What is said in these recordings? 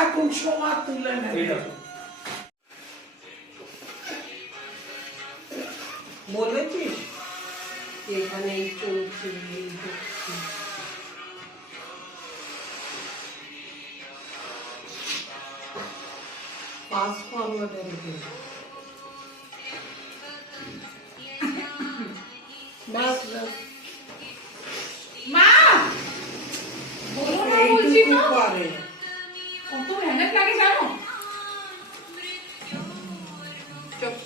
এখন শোয়া তুলে নেবে বলেছিস এখানে এই চলছে এই হচ্ছে পাস ফরওয়ার্ড রেখে বাস বাস মা বলো না বলছি তো পারে কত মেহনত লাগে জানো চুপ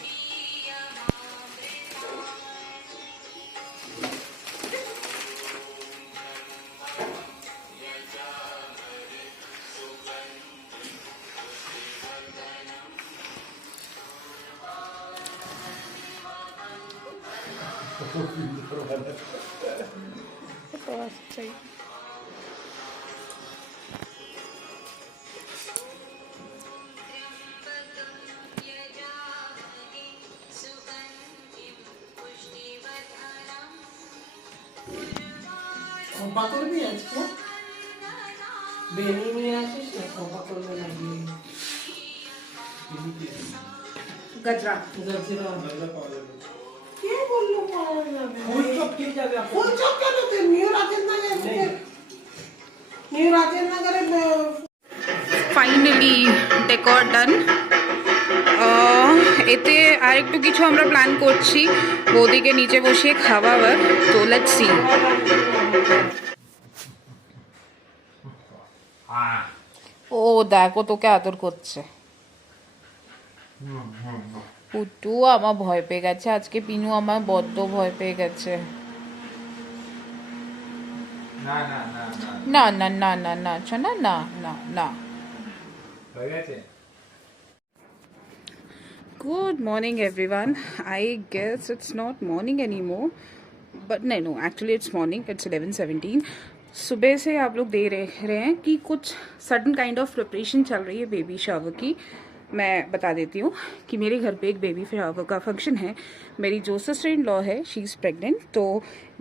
तो अच्छा ही খোপা করবি আজকে বেনি নিয়ে আসিস না খোপা করবে লাগিয়ে गजरा কে বললো পাওয়া যাবে ফুল চপ কে যাবে ফুল চপ কেন তুই নিউ রাজেন্দ্রনগরে ফাইনালি ডেকর ডান এতে আর একটু কিছু আমরা প্ল্যান করছি বৌদিকে নিচে বসিয়ে খাওয়াবার তো লেটস সি ও দেখো তোকে আদর করছে পুটু আমার ভয় পেয়ে গেছে আজকে পিনু আমার বড্ড ভয় পেয়ে গেছে না না না না না না না না শোনা না না না হয়ে গেছে Good morning everyone. I guess it's not morning anymore. But no, actually it's morning. It's 11:17. सुबह से आप लोग देख रहे हैं कि कुछ सडन काइंड ऑफ प्रिपरेशन चल रही है बेबी शावर की. मैं बता देती हूँ कि मेरे घर पे एक बेबी शावर का फंक्शन है. मेरी जो सिस्टर इन लॉ है शी इज़ प्रेग्नेंट. तो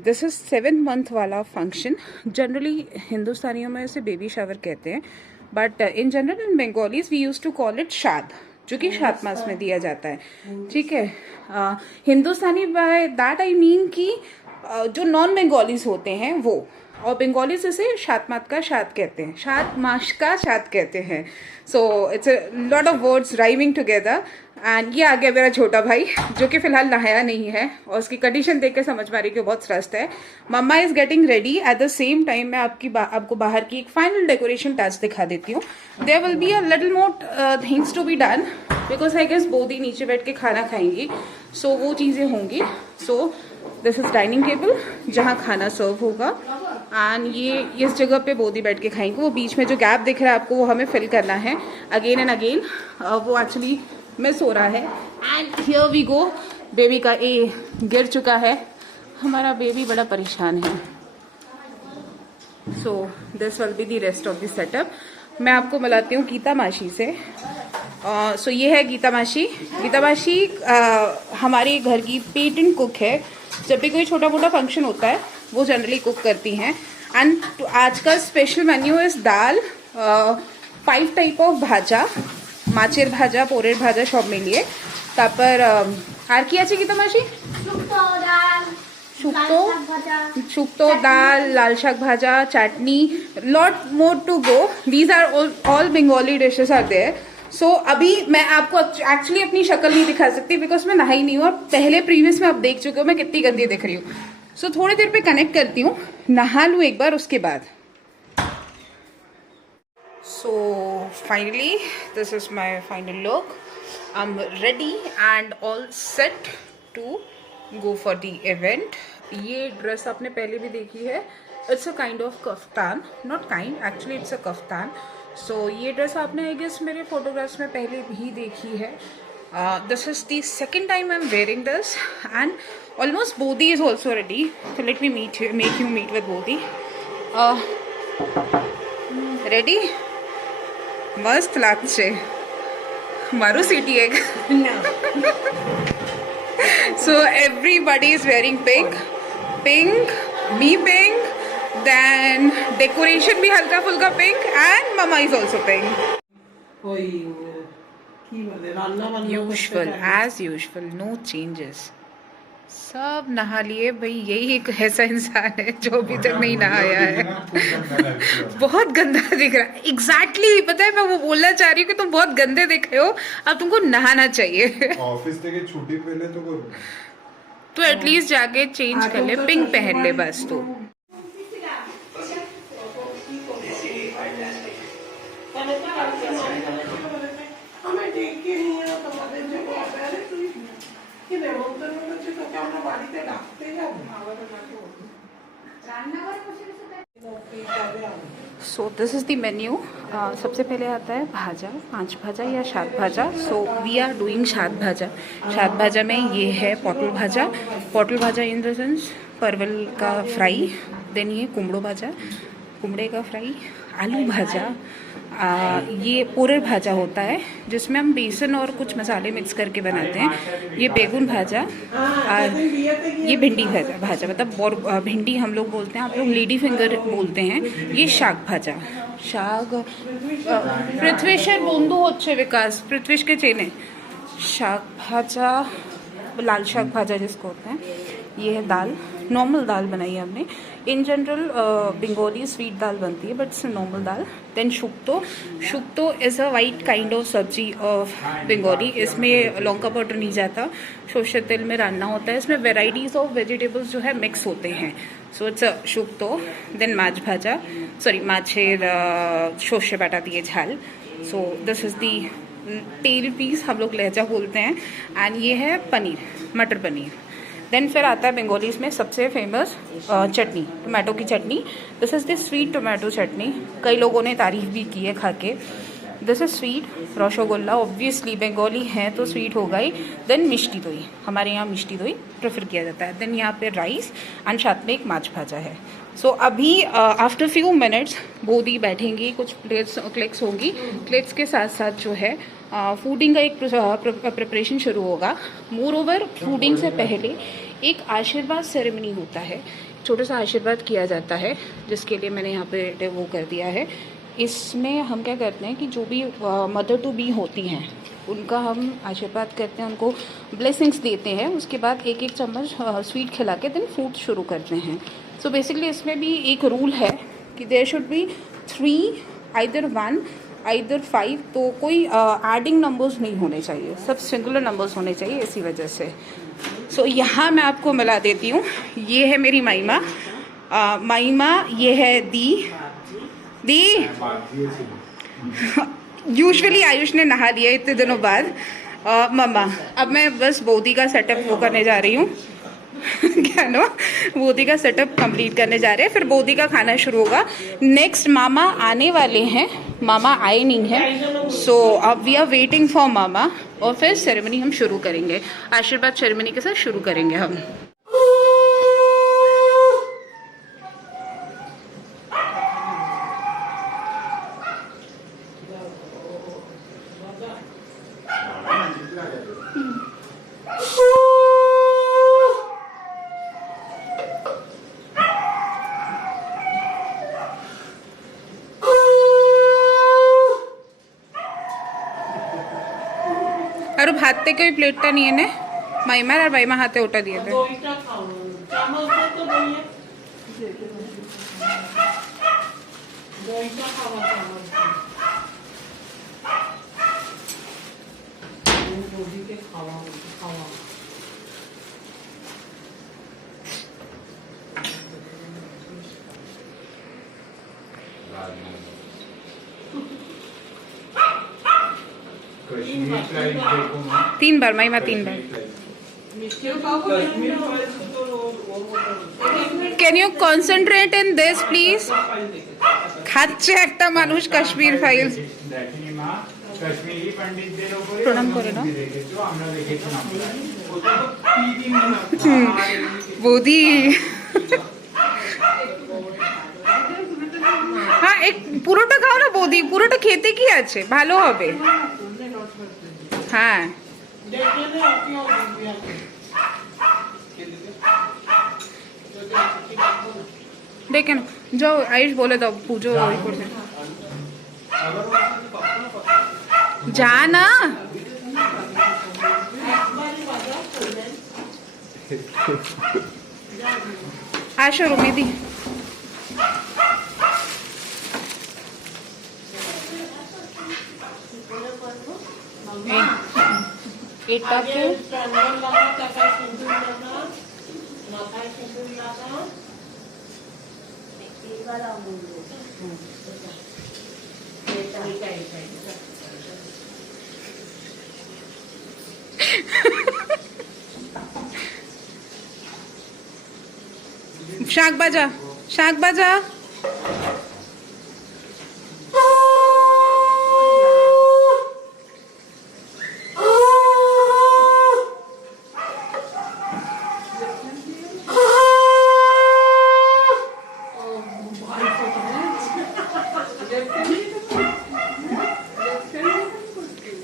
दिस इज़ 7 month वाला फंक्शन. जनरली हिंदुस्तानियों में इसे बेबी शावर कहते हैं. But in general in Bengalis we use to call it शाद, जो कि शाद मास में दिया जाता है. ठीक है. हिंदुस्तानी बाय दैट आई मीन कि जो नॉन बंगालीज होते हैं वो, और बंगालीज इसे शाद मास का शाद कहते हैं, शाद मास का शाद कहते हैं. So it's a lot of words rhyming together. And ये आ गया मेरा छोटा भाई जो कि फिलहाल नहाया नहीं है और उसकी कंडीशन देख के समझ में आ रही कि बहुत स्वस्थ है. Mamma is getting ready. At the same time मैं आपको बाहर की एक फाइनल डेकोरेशन टच दिखा देती हूँ. There will be a little more things to be done because I guess Bodhi नीचे बैठ के खाना खाएंगी. सो वो चीज़ें होंगी. So this is dining table जहाँ खाना सर्व होगा. एंड ये इस जगह पे बोधी बैठ के खाएंगे. वो बीच में जो गैप दिख रहा है आपको वो हमें फिल करना है अगेन एंड अगेन. वो एक्चुअली मिस हो रहा है. And here we go. Baby का ए गिर चुका है. हमारा बेबी बड़ा परेशान है. So this will be the rest of the setup. मैं आपको मिलाती हूँ गीता मासी से. सो ये है गीता मासी. गीता मासी हमारे घर की पेटेंट कुक है. जब भी कोई छोटा मोटा फंक्शन होता है वो जनरली कुक करती हैं. एंड आज का special menu is dal, 5 type of bhaja, মাছের ভাজা, পোরের ভাজা সব মিলিয়ে. তারপর আর কি আছে গীতা মাসি? শুক্তো, ডাল, লাল শাক ভাজা, chutney, lot more to go. These are all Bengali dishes are there. So अभी मैं आपको एक्चुअली अपनी शक्ल नहीं दिखा सकती बिकॉज मैं नहाई नहीं हूँ और पहले प्रीवियस में आप देख चुके हो मैं कितनी गंदी दिख रही हूँ. सो थोड़ी देर पे कनेक्ट करती हूँ, नहा लूँ एक बार उसके बाद. So finally this is my final look. I'm ready and all set to go for the event. ये ड्रेस आपने पहले भी देखी है. It's a kind of kaftan, not kind, actually it's a kaftan. So ये ड्रेस आपने I guess मेरे photographs में पहले भी देखी है. This is the second time I'm wearing this and almost Bodhi is also ready. So let me make you meet with Bodhi. Ready? मस्त लागছে. मारू सीटी एक. So everybody is wearing pink, me pink, then decoration भी हल्का फुल्का pink and mama is also pink ওই কি বলে রান্না বান্না usual as usual no changes सब नहा लिए भाई यही एक ऐसा इंसान है जो अभी तक नहीं नहाया है बहुत गंदा दिख रहा है एग्जैक्टली पता है मैं वो बोलना चाह रही हूँ कि तुम बहुत गंदे दिख रहे हो अब तुमको नहाना चाहिए ऑफिस থেকে ছুটি পেলে তো করব तो एटलीस्ट जाके चेंज कर ले पिंक पहन ले बस तो আমি ডেকে নিয়ে তোমাদের যে বলে তুই কি নেমন্তন্ন করছিস তোকে আমরা বাড়িতে ডাকতে যাবো so this is the menu सबसे पहले आता है भाजा 5 भाजा या शाद भाजा सो वी आर डूइंग शाद भाजा में ये है पॉटल भाजा इन द सेंस परवल का फ्राई देन ये कुमड़े का फ्राई आलू भाजा ये पोरर भाजा होता है जिसमें हम बेसन और कुछ मसाले मिक्स करके बनाते हैं ये बेगुन भाजा और ये भिंडी भाजा मतलब भिंडी हम लोग बोलते हैं आप लोग लेडी फिंगर बोलते हैं ये शाक भाजा पृथ्वीशर बंधु होच्छे विकास पृथ्वीश के चेने शाक भाजा लाल शाक भाजा जिसको होते हैं ये है दाल नॉर्मल दाल बनाई है हमने इन जनरल बंगाली स्वीट दाल बनती है but it's normal dal then shukto is a white kind of sabzi of Bengali इसमें लौंका पाउडर नहीं जाता सोशे तेल में रान्ना होता है इसमें वेराइटीज़ ऑफ वेजिटेबल्स जो है मिक्स होते हैं so it's a shukto then माछेर शोषे बाटा दिए झाल सो दिस इज़ दी तेल पीस हम लोग लहजा बोलते हैं एंड ये है पनीर मटर पनीर देन फिर आता है बंगालीज में सबसे फेमस चटनी टोमेटो की chutney this is the sweet tomato chutney कई लोगों ने तारीफ भी की है खा के this is sweet rasgulla obviously Bengali है तो स्वीट होगा ही देन मिष्टी दही हमारे यहाँ मिष्टी दही प्रेफर किया जाता है देन यहाँ पे राइस एंड साथ में एक माछ भाजा है सो अभी आफ्टर फ्यू मिनट्स बोधी बैठेंगी कुछ क्लिक्स होंगी क्लिक्स के साथ साथ जो है फूडिंग का एक प्रिपरेशन शुरू होगा मोर ओवर फूडिंग से पहले एक आशीर्वाद सेरेमनी होता है छोटा सा आशीर्वाद किया जाता है जिसके लिए मैंने यहाँ पे वो कर दिया है इसमें हम क्या करते हैं कि जो भी मदर टू बी होती हैं उनका हम आशीर्वाद करते हैं उनको ब्लेसिंग्स देते हैं उसके बाद एक चम्मच स्वीट खिला के देन फूड शुरू करते हैं सो बेसिकली इसमें भी एक रूल है कि there should be 3 either 1 either 5 तो कोई एडिंग नंबर्स नहीं होने चाहिए सब सिंगुलर नंबर्स होने चाहिए इसी वजह से सो यहाँ मैं आपको मिला देती हूँ ये है मेरी माइमा ये है दी यूजुअली आयुष ने नहा लिया इतने दिनों बाद मम्मा अब मैं बस बोधी का सेटअप वो करने जा रही हूँ क्या नो बोधी का सेटअप कंप्लीट करने जा रहे हैं फिर बोधी का खाना शुरू होगा नेक्स्ट मामा आने वाले हैं मामा आए नहीं हैं सो अब वी आर वेटिंग फॉर मामा और फिर सेरेमनी हम शुरू करेंगे आशीर्वाद सेरेमनी के साथ शुरू करेंगे हम और भाते कोई प्लेटটা নিয়ে নে মাইমার আর বাইমা হাতে ওটা দিয়ে দে দইটা খাও চামচটা তো দইয়ে দইটা খাওয়া চামচ বডিকে খাওয়া कश्मीर फ्राइज देखो मां 3 बार माइमा 3 बार মিষ্টিও খাবো कश्मीर फ्राइज तो can you concentrate in this please খাচ্ছে একটা মানুষ কাশ্মীর ফাইল देखिए मां कश्मीरी पंडितদের উপরে প্রণাম করে নাও দেখেছো আমরা দেখেছিলাম ওটা তো টিভি না বৌদি হ্যাঁ এক পুরোটা খাও না বৌদি পুরোটা খেতে কি আছে ভালো হবে হ্যাঁ দেখেন যাও আয়ুষ বলে দাও পুজো ওই করতে আবার ওর সাথে কখনো কথা বলে। যা না একবারই বাজাও করবেন। আসো রুমেদি এটাকে চন্দন লাগা, টাকায় সিঁদুর লাগা, মাথায় সিঁদুর লাগা। শাক বাজা শাক বাজা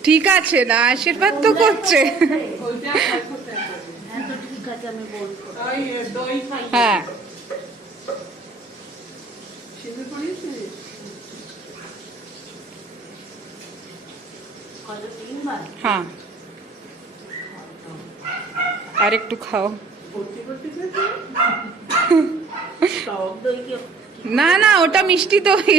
ঠিক আছে না আশীর্বাদ তো করছে ওই দই খাই। হ্যাঁ হ্যাঁ আর একটু খাও না না ওটা মিষ্টি দই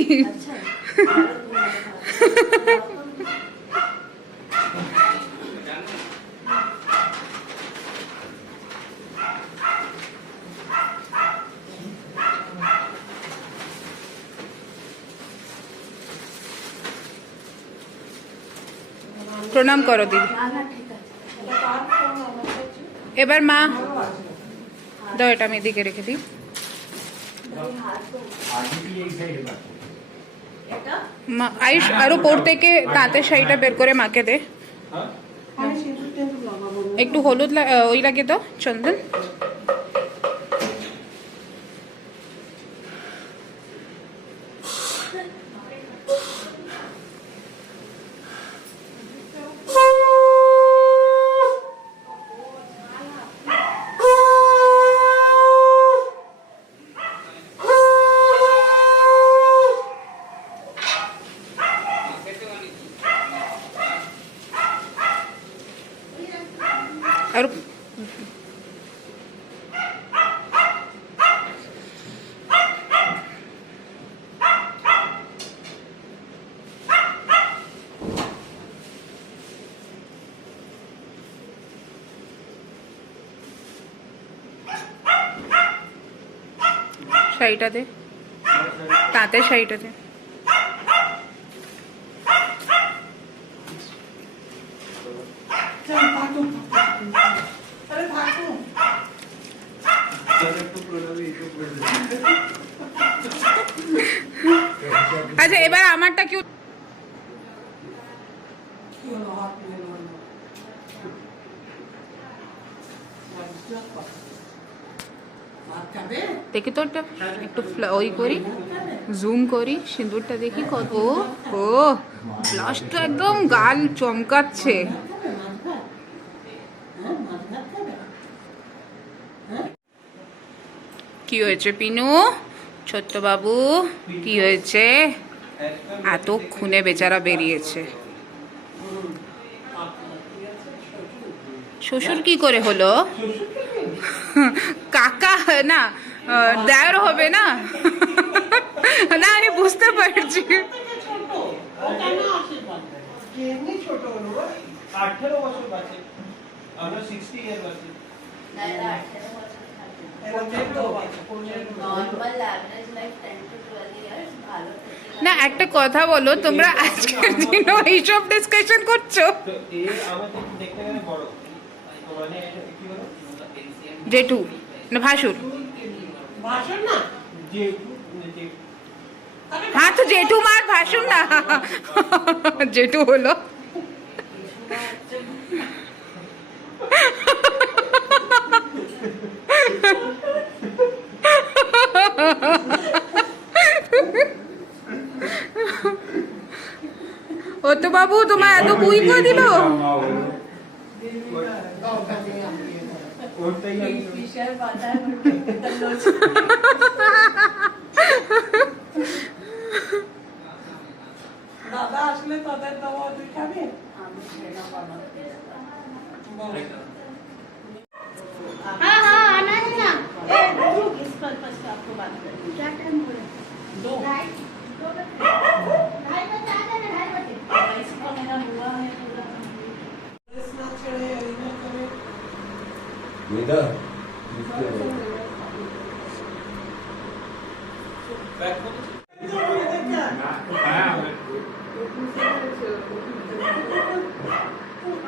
প্রণাম করো দিদি এবার মা দাও এটা আমি এদিকে রেখে দিই আগে কি এই সাইডে বাকি মা আয়ুষ আরো উপর থেকে তাঁতের শাড়িটা বের করে মাকে দে হ্যাঁ আমি সিঁদুর টিঁদুর লাগাবো না। একটু হলুদ ওই লাগিয়ে দাও চন্দন আর শাড়িটা দে তাঁতের শাড়িটা দে চল, থাকুন, থাকুন। আরে থাকুন। একটু প্রণামী একটু প্রণামী আচ্ছা এবার আমারটা কেউ কি হলো, হাত নিয়ে নাও। লজ্জা কথা। ভাত খাবে? দেখি তো ওটা একটু ওই করি জুম করি সিঁদুরটা দেখি কত ও ব্লাশটা একদম গাল চমকাচ্ছে খাবে মাছ ভাত? হ্যাঁ, মাছ ভাত খাবে? কি হয়েছে পিনু ছোট্ট বাবু কি হয়েছে এতক্ষণে বেচারা বেরিয়েছে শ্বশুর কি করে হলো কাকা না দেওর হবে না না আমি বুঝতে পারছি থেকে ছোট। ও কেন আশীর্বাদ দেয়? এমনি ছোট হলো ও। 18 বছর বাঁচে আমরা 60 ইয়ার বাঁচি এবার দেখো, 15 না একটা কথা বলো তোমরা আজকের দিনও এইসব ডিসকাশন করছো তো এ আমাদের দেখতে গেলে বড় মানে কি বলো জেঠু না ভাসুর ভাষণ না? যে হ্যাঁ তো জেঠু মার ভাসুর না জেঠু হলো ও তো বাবু তোমার এত বই করে দিল ওরটাই আমি তোদের দেবো তুই খাবি বল। हाँ हाँ आना है ना इस पर्पस से आपको बात करनी क्या टाइम हो रहा है 2 ढाई बजे आ जाना 2:30 बजे इसको मेरा हुआ है पूरा ड्रेस ना छेड़े ये ना करे बेटा হ্যাঁ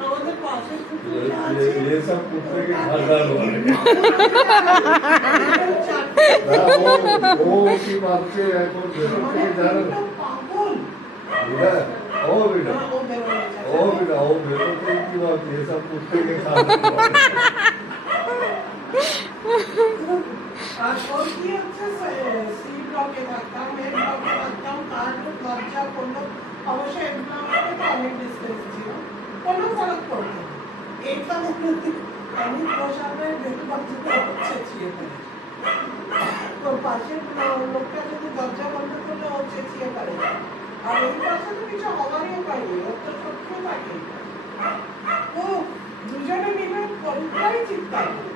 আমাদের পাশে কুকুর আছে ये सब कुत्ते के खानदान वाले वो की बात से है तो के जान পাগল बेटा ओ बेटा ও বেরোয় ओ बेटा ओ बेटा की बात ये सब कुत्ते के खानदान वाले আর ওর কি হচ্ছে সি ব্লকে থাকতাম মেন ব্লকে থাকতাম কার লজ্জা করলো অবশ্যই এগুলো আমাকে তো অনেক ডিস্টেন্স ছিল কোনো ফরক পড়তো না এটা মধ্যে আমি প্রসাদের দেখতে পাচ্ছি চেঁচিয়ে পড়ে তোর পাশের লোকটা যদি দরজা বন্ধ করলে ও চেঁচিয়ে পারে আর এই পাশে তো কিছু হওয়ারই পাইনি ওর তো শত্রু থাকে ও দুজনে মিলে পুরাই চিৎকার করে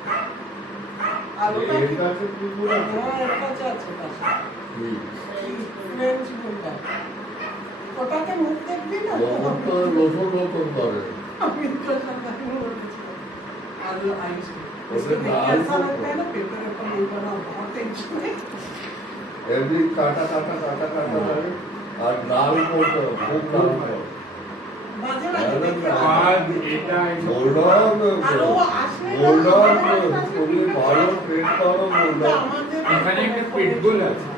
আর ওটা एक का से पूरा হ্যাঁ ওর কাছে আছে পাশে ফ্রেঞ্চ বুলডগ ওটাকে মুখ দেখবি না बहुत तो लोसो लोसो करे আমি তো সামনে বলেছিলাম আলু আইস ওদের লাল ऐसा लगता है ना पेपर पर नहीं बना बहुत टेंशन है एवरी काटा काटा काटा काटा करे और लाल को खूब लाल को মাঝে মাঝে দেখতে আজ এটা बुलडॉग আর ও আসলে না बुलडॉग আমাদের কাছে पूरी भालो पेट करो बुलडॉग আমাদের এখানে একটা পিটবুল আছে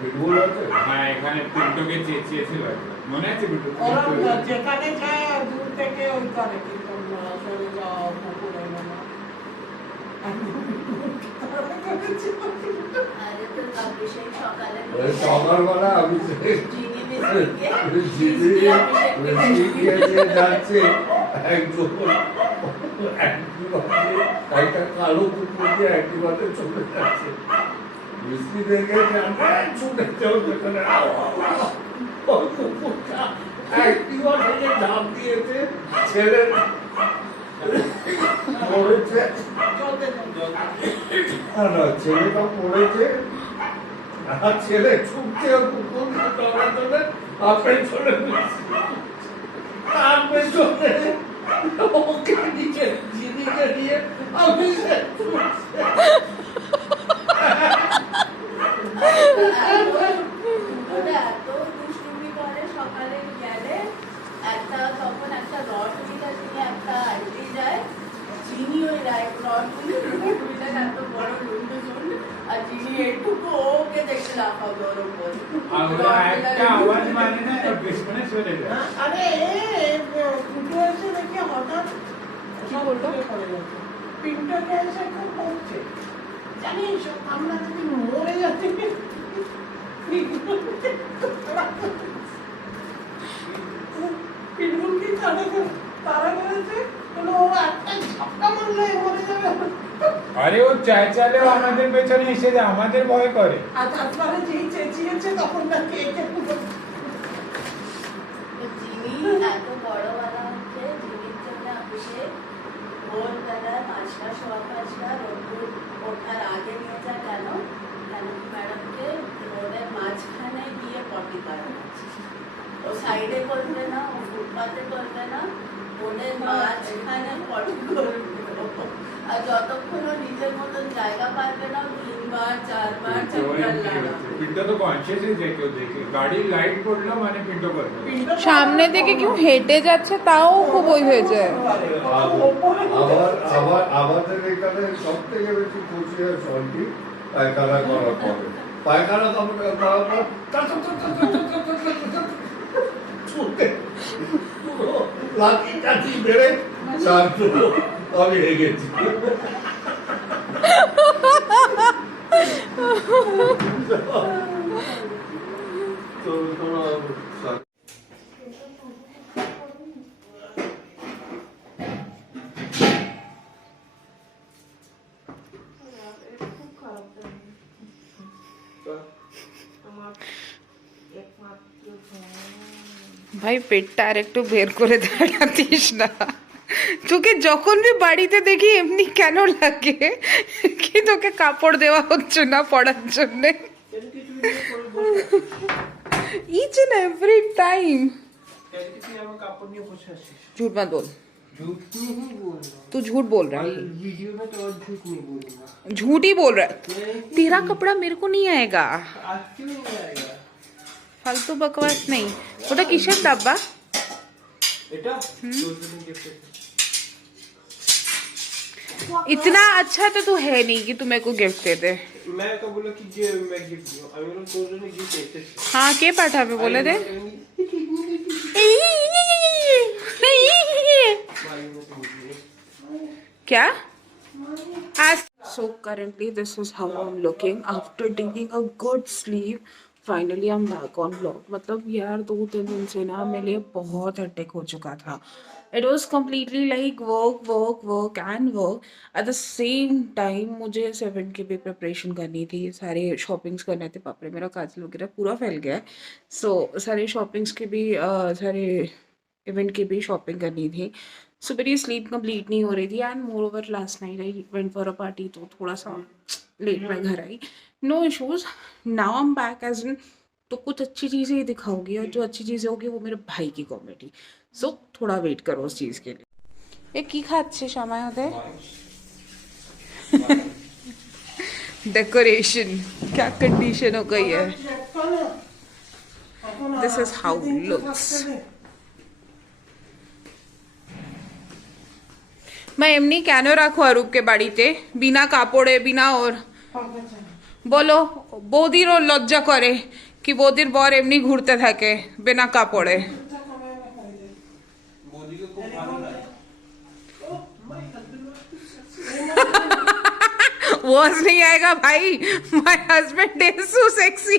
पिटबुल আছে হ্যাঁ এখানে পিন্টুকে চেঁচিয়েছিল মনে আছে পিন্টু ওরা যেখানে যায় দূর থেকে ওই করে কিন্তু সরে যাও পুকুরে না अरे तो कब विषय सकाले ওই সকালবেলা আমি चीनी बिस्किट জিতে দিয়ে যাচ্ছে একজন একটা কালো কুকুর দিয়ে একটিভাবে চলে যাচ্ছে বিস্কি দেখে ছুটে যাও সেখানে ওই কুকুরটা একটিভা থেকে ঝাঁপ দিয়েছে ছেলে পড়েছে না ছেলেটা পড়েছে আর ছেলে ছুটছে কুকুর দৌড়াতে আপনি চলে তার পেছনে ওকে নিচে জিনিকে নিয়ে আমি ওটা এত দুষ্টুমি করে সকালে গেলে একটা তখন একটা রড হুইলার নিয়ে একটা আইডি যায় চিনি ওই রড হুইলার এত বড় লুন্ডু ঝুন্ড আর চিনি এইটুকু ওকে দেখতে লাফাবে ওর উপর আর ওরা একটা আওয়াজ মানে না ওর পেছনে চলে যায় আরে দুটো এসে দেখি হঠাৎ কি বলতো? পিনটাকে এসে খুব পড়ছে জানিস আমরা যদি মরে যাচ্ছি পিনগুল কি তারা করেছে কোনো ও একটা ঝাপটা মারলে মরে যাবে আরে ও চাইলেও আমাদের পেছনে এসে যায় আমাদের ভয় করে আর তারপরে যেই চেঁচিয়েছে তখন নাকি একে চিনি এত বড়বেলা হচ্ছে চিনির জন্য অফিসে ভোরবেলা 5টা 5:15 রোদ্দুর ওঠার আগে নিয়ে যায় কেন ম্যাডামকে রোডের মাঝখানে গিয়ে পটি করানো ও সাইডে করবে না ও ফুটপাতে করবে না রোডের মাঝখানে পটি করবে আর যতক্ষণ ও নিজের মতন জায়গা পারবে না 3বার 4বার চক্কর লাগাবে পিন্টু তো কনসিয়াস হয়ে যায় কেউ দেখে গাড়ির লাইট পড়লো মানে পিন্টু করবে সামনে থেকে কেউ হেঁটে যাচ্ছে তাও খুব ওই হয়ে যায় আবার আমাদের এখানে সব থেকে বেশি খুশি হয় সন্টি পায়খানা করার পরে পায়খানা করার পর ছুটে পুরো লাঠি টাঠি বেড়ে শান্ত আমি হেগেছি ভাই পেটটা আর একটু বের করে দাঁড়াতিস না, তোকে যখন বি বাড়িতে দেখি এমনি কেন লাগে কি তোকে কাপড় দেওয়া হচ্ছে না পড়ার জন্য? Each and every time. কাপড় নিয়ে বসে আছিস। झूठ मत बोल, झूठ नहीं बोल रहा तू झूठ बोल रहा है, वीडियो में तो और झूठ नहीं बोलूंगा। झूठ ही बोल रहा है। तेरा कपड़ा मेरे को नहीं आएगा, आज क्यों नहीं आएगा? फालतू बकवास नहीं। ওটা কিসের ডাব্বা? बेटा दो दिन गिफ्ट इतना अच्छा तो तू है नहीं कि तू मेरे को गिफ्ट दे दे। मैं कब बोला कि मैं गिफ्ट दूं? আমি বললাম তোর জন্য গিফট এসেছে। हाँ के पाठावे बोले दे। क्या? So currently this is how I'm looking after taking a good sleep. Finally I'm back on vlog. मतलब यार 2-3 दिन से ना मेरे लिए बहुत हेक्टिक हो चुका था. It was completely like work and work. At the same time मुझे 7 की भी प्रिपरेशन करनी थी, सारे शॉपिंग्स करने थे. बाप रे मेरा काजल वगैरह पूरा फैल गया है. So सारे शॉपिंग्स के भी सारे इवेंट की भी शॉपिंग करनी थी. सो मेरी स्लीप कंप्लीट नहीं हो रही थी and moreover last night I went for a party, तो थोड़ा सा लेट मैं घर आई. No issues, now I am back again. तो कुछ अच्छी चीज़ें ही दिखाऊंगी और जो अच्छी चीज़ें होगी वो मेरे भाई की कॉमेडी. सो थोड़ा वेट करो उस चीज़ के लिए. ये की खाচ্ছে সময় হতে डेकोरेशन क्या कंडीशन हो गई है. This is how looks. मैं एमनी কেন রাখো অরূপকে বাড়িতে বিনা কাপড়ে বিনা ওর? বলো বৌদিরও লজ্জা করে কি বৌদির বর এমনি ঘুরতে থাকে বিনা কাপড়ে. वॉज नहीं आएगा भाई. My husband is so sexy.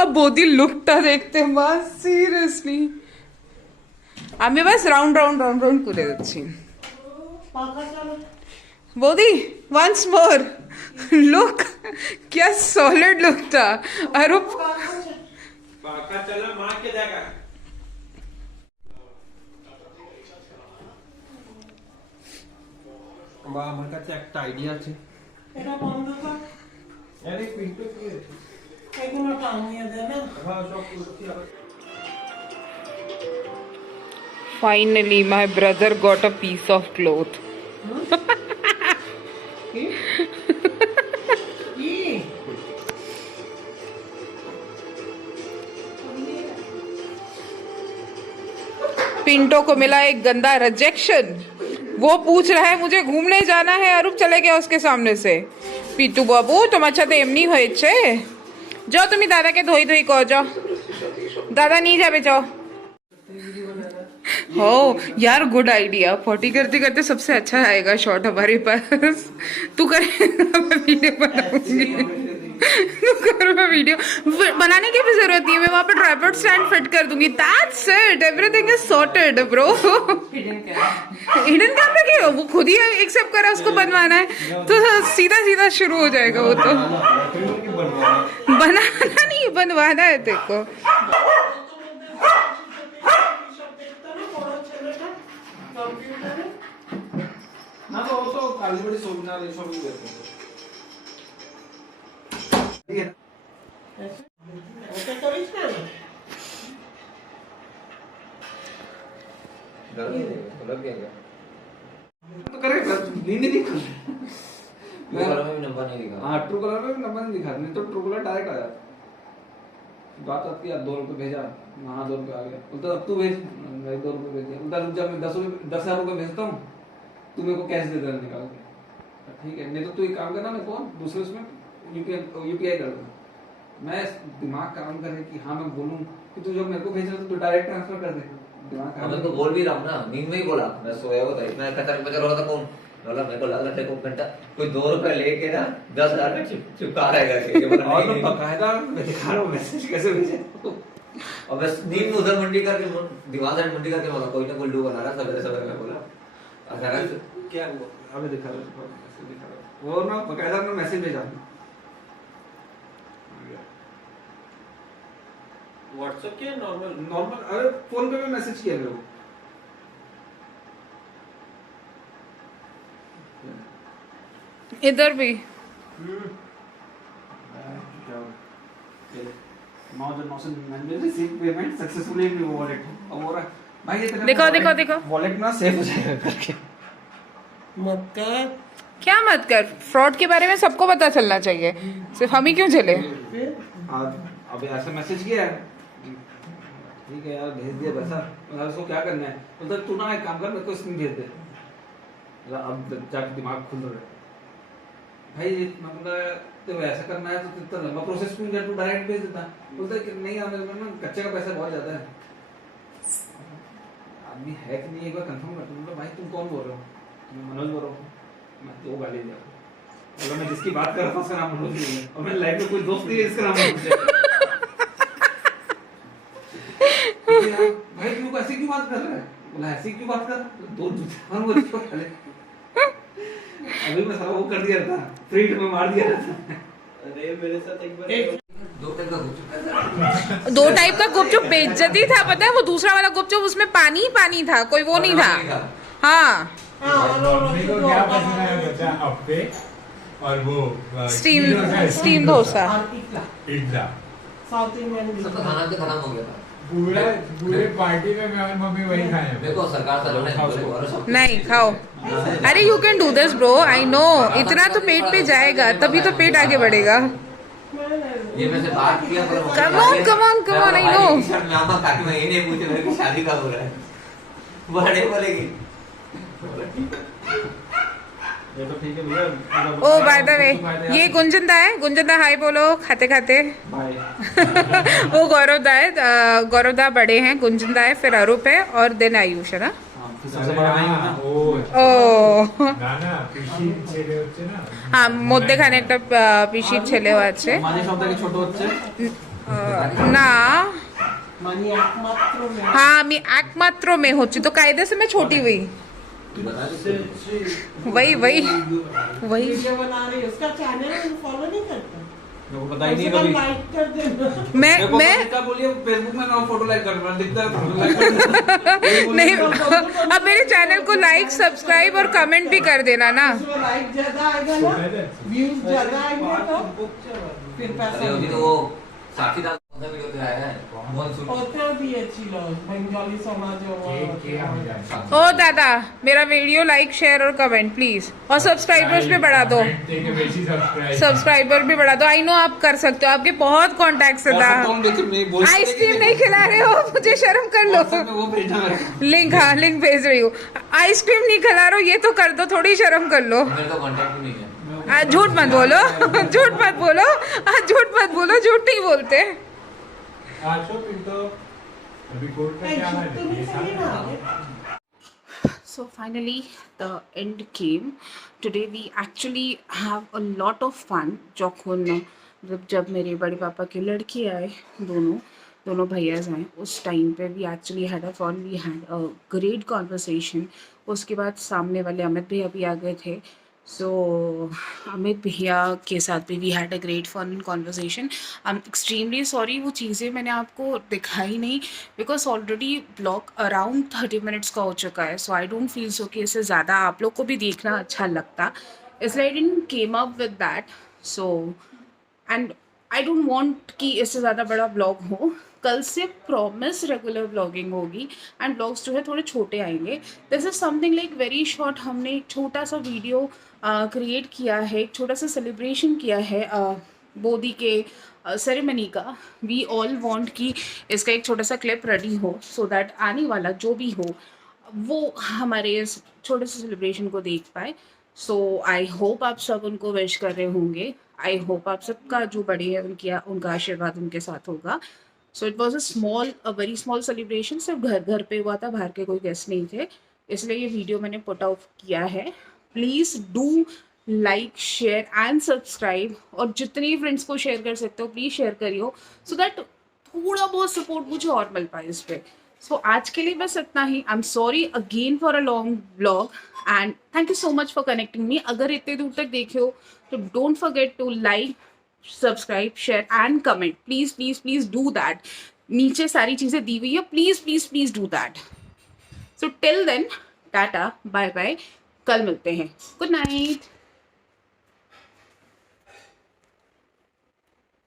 अब বৌদি লুকটা দেখতে মাস সিরিয়াসলি আমি বাস রাউন্ড রাউন্ড রাউন্ড রাউন্ড করে যাচ্ছি. বৌদি ওয়ান্স মোর লুক क्या सॉलिड लुक था. अरूप पाका चला मां के देखा বা আমার কাছে একটা আইডিয়া আছে. এটা বন্ধ কর. আরে পিন্টু কি আছে? এগুলো টাঙিয়ে দে না. হ্যাঁ সব করছি. Finally, my brother got a piece of cloth. Pinto को मिला एक गंदा रिजेक्शन. वो पूछ रहा है मुझे घूमने जाना है. अरूप चले गया उसके सामने से. पितू बाबू तुम अच्छा तो एमनी হয়েছে. যাও তুমি দাদাকে ধুই ধুই কর যাও. দাদা নিয়ে যাবে যাও. हो यार गुड आइडिया. 40 करते करते सबसे अच्छा आएगा शॉट हमारे पास. तू करेगा मैं वीडियो बनाऊंगी. तू कर मैं वीडियो बनाने की भी जरूरत नहीं है. मैं वहाँ पे ट्राइपॉड स्टैंड फिट कर दूंगी. That's it. Everything is sorted bro. Hidden camera क्या वो खुद ही एक्सेप्ट करा उसको बनवाना है तो सीधा सीधा शुरू हो जाएगा वो. तो बनाना नहीं बनवाना है देखो. না তো ও তো কালীবাড়ি ছবি না এই সবই বের করবে. ওকে করিস না तो करेगा नींद नहीं खुल. ट्रू कलर में भी नंबर नहीं दिखा. हाँ ट्रू कलर में नंबर नहीं दिखा. नहीं तो ट्रू कलर डायरेक्ट आ जाता. बात आती है 2 रुपए भेजा. हाँ 2 रुपए आ गया. बोलता अब तू भेज. मैं 2 रुपए भेज दिया. बोलता जब मैं 10,000 रुपए भेजता हूँ तू मेरे को कैश दे देना निकाल के. ठीक है नहीं तो तू एक काम करना मेरे को दूसरे उसमें यूपीआई कर देना. मैं दिमाग काम करे कि हाँ मैं बोलूँ कि तू जब मेरे को भेज रहा तो डायरेक्ट ट्रांसफर कर दे. दिमाग काम मैं तो बोल भी रहा हूँ ना. नींद में ही बोला. मैं सोया हुआ था. इतना कचर बचर रहा था. कौन बोला मेरे को लग रहा था को घंटा कोई 2 रुपए लेके ना 10,000 का चिपका रहेगा. और मैं बकायदा मैं दिखा रहा हूँ मैसेज कैसे भेजे. और बस नींद में उधर मंडी करके दिमाग में मंडी करके बोला कोई ना कोई लू बना रहा सवेरे सवेरे. मैं बोला अचानक क्या हुआ. अबे दिखा रहा वो ना बकायदा मैं मैसेज भेजा. व्हाट्सएप के नॉर्मल नॉर्मल, अरे फोन पे में मैसेज किया मेरे को। इधर भी पेमेंट सक्सेसफुली इन वॉलेट। अब हो रहा है भाई, ये देखो। वॉलेट में सेव हो जाएगा करके। मत कर। क्या मत कर, फ्रॉड के बारे में सबको पता चलना चाहिए, सिर्फ हम ही क्यों चले। फिर अब ऐसा मैसेज किया है, ठीक है यार भेज दिया पैसा, मतलब उसको क्या करना है, मतलब तू ना एक काम कर, मेरे को स्क्रीन भेज दे। अब जाके दिमाग खुल रहा है भाई, मतलब तो ऐसा करना है तो कितना लंबा प्रोसेस क्यों किया, तू डायरेक्ट भेज देता। बोलता है कि नहीं यार मेरे में ना कच्चे का पैसा बहुत ज्यादा है। आदमी है कि नहीं एक बार कंफर्म कर। मतलब भाई तुम कौन बोल रहे हो? तुम मनोज बोल रहे हो? मैं तो गाली दिया, बोला मैं जिसकी बात कर रहा था उसका नाम मनोज नहीं है, और मेरी लाइफ में कोई दोस्त नहीं है इसका नाम मनोज है। भाई तू ऐसे क्यों बात कर रहा है? बोला ऐसे क्यों बात कर रहा है? दो जूते मारूंगा इसको पहले। अभी मैं सारा वो कर दिया था, फ्रीड में मार दिया था। अरे मेरे साथ एक बार 2 टाइप का गुपचुप बेइज्जती था, पता है? वो दूसरा वाला गुपचुप उसमें पानी ही पानी था, कोई वो नहीं था। हाँ मम्मी को क्या पसंद है बच्चा? अप्पे और वो स्टीम डोसा। और इडला। साउथ इंडियन सबका खाना तो खत्म हो गया था। पूरे पार्टी में मैं और मम्मी वही खाए हैं। देखो सरकार चलो नहीं खाओ। अरे you can do this bro, I know. इतना तो पेट पे जाएगा, तभी तो पेट आगे बढ़ेगा। ये मैं से बात किया पर Come on, I know। मामा काकी मैं ये नहीं पूछे मेरे की शादी कब हो रहा है, बड़े बोलेगी। ये तो ठीक है भैया। ओ बाय द वे, ये गुंजनदा है। गुंजनदा हाय बोलो खाते खाते। वो गौरवदा है, गौरवदा बड़े हैं, गुंजनदा है, फिर अरूप है और देन आयुष है ना। हाँ মধ্যে খানে একটা পিসির ছেলেও আছে না। हाँ আমি একমাত্র মেয়ে হচ্ছি তো कायदे से मैं छोटी हुई। वही वीडियो बना रही है, उसका चैनल फॉलो नहीं करता। मेरे को पता ही नहीं कभी। लाइक कर देना। मैं क्या बोलिए फेसबुक में मैं फोटो लाइक कर रहा हूं, दिखता है फोटो लाइक कर नहीं, अब मेरे चैनल को लाइक सब्सक्राइब और कमेंट भी कर देना ना। उसमें लाइक ज्यादा आएगा ना, व्यूज ज्यादा आएंगे तो फिर पैसा तो वो साथी दादा का वीडियो पे आया है मॉनसून ওতেও দিয়েছিল বেঙ্গলি সমাজে। ओ दादा मेरा वीडियो लाइक शेयर और कमेंट प्लीज, और सब्सक्राइबर्स भी बढ़ा दो। सब्सक्राइबर भी बढ़ा दो। आई नो आप कर सकते हो, आपके बहुत कॉन्टेक्ट है। आइसक्रीम नहीं खिला रहे हो, मुझे शर्म कर लो। वो भेजना है लिंक, हाँ लिंक भेज रही हूँ। आइसक्रीम नहीं खिला रहे हो, ये तो कर दो, थोड़ी शर्म कर लो। मेरे तो कांटेक्ट भी नहीं है। झूठ मत बोलो, झूठ मत बोलो, झूठ मत बोलो, झूठ नहीं बोलते। So finally the end came. Today we actually have a lot of fun. जब मेरे बड़े पापा की लड़की आए, दोनों भैया आए, उस टाइम पे we actually had a fun. We had a great conversation. उसके बाद सामने वाले अमित भैया भी आ गए थे। सो अमित भैया के साथ भी we had a great fun in conversation. I am extremely sorry वो चीज़ें मैंने आपको दिखाई नहीं, because already blog around 30 minutes का हो चुका है। सो आई डोंट फील सो कि इससे ज़्यादा आप लोग को भी देखना अच्छा लगता, इसलिए I didn't came up with that. So and I don't want कि इससे ज़्यादा बड़ा ब्लॉग हो। कल से प्रॉमिस रेगुलर ब्लॉगिंग होगी एंड ब्लॉग्स जो है थोड़े छोटे आएंगे। This is something like very short. हमने एक छोटा सा वीडियो क्रिएट किया है, एक छोटा सा सेलिब्रेशन किया है बोदी के सेरेमनी का। वी ऑल वांट कि इसका एक छोटा सा क्लिप रेडी हो, सो दैट आने वाला जो भी हो वो हमारे इस छोटे से सेलिब्रेशन को देख पाए। सो आई होप आप सब उनको विश कर रहे होंगे। आई होप आप सबका जो बड़े हैं उनका आशीर्वाद उनके साथ होगा। So it was a very small celebration. सिर्फ घर पे हुआ था, बाहर के कोई गेस्ट नहीं थे, इसलिए ये वीडियो मैंने पुट आउट किया है। Please do like share and subscribe, और जितने फ्रेंड्स को शेयर कर सकते हो प्लीज़ शेयर करियो, सो दैट थोड़ा बहुत सपोर्ट मुझे और मिल पाए इस पर। सो आज के लिए बस इतना ही। I am sorry again for a long blog and thank you so much for connecting me. अगर इतने दूर तक देखे हो तो don't forget to like, subscribe, share and comment. Please do that. नीचे सारी चीज़ें दी हुई है, please please please do that. So till then tata bye bye, कल मिलते हैं, गुड नाइट।